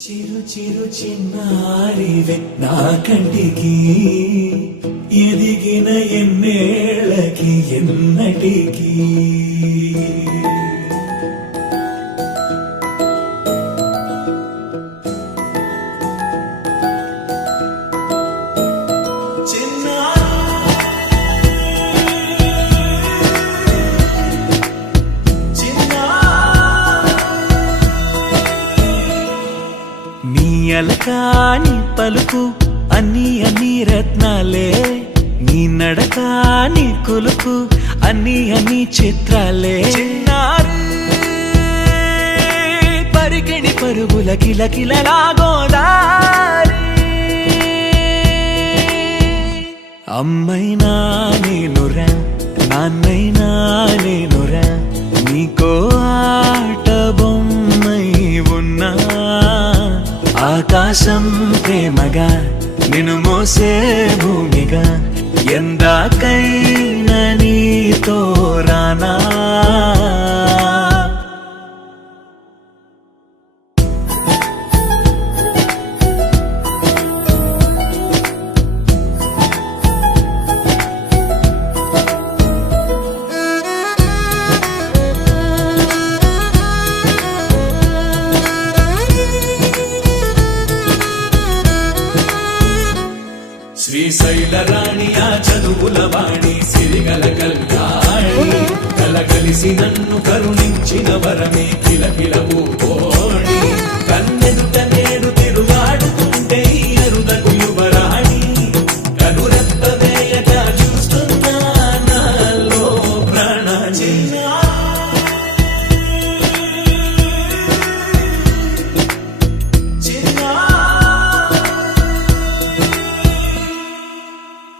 చిరు చిరు చిన్నారివే నా కంటికి ఎదిగిన ఎన్నేళ్ళకి ఎన్నటికి అలకాని పలుకు అన్ని అన్ని రత్నాలే నీ నడకాని కొలుకు అన్ని అన్ని చిత్రాలే పరికిణి పరుగుల కిలకిలలాగోదారి అమ్మైనా నేనురా నాన్నైనా నేనురా నీకో ఆట బొమ్మై ఉన్నా ఆకాశం ప్రేమగా నిన్ను మోసే భూమిగా ఎందాకైనా నీతో రానా శ్రీశైల రాణి ఆ చదువుల వాణి సిరిగల కళ్యాణి కలగలిసి నన్ను కరుణించిన వరమే కిలకిల ఓ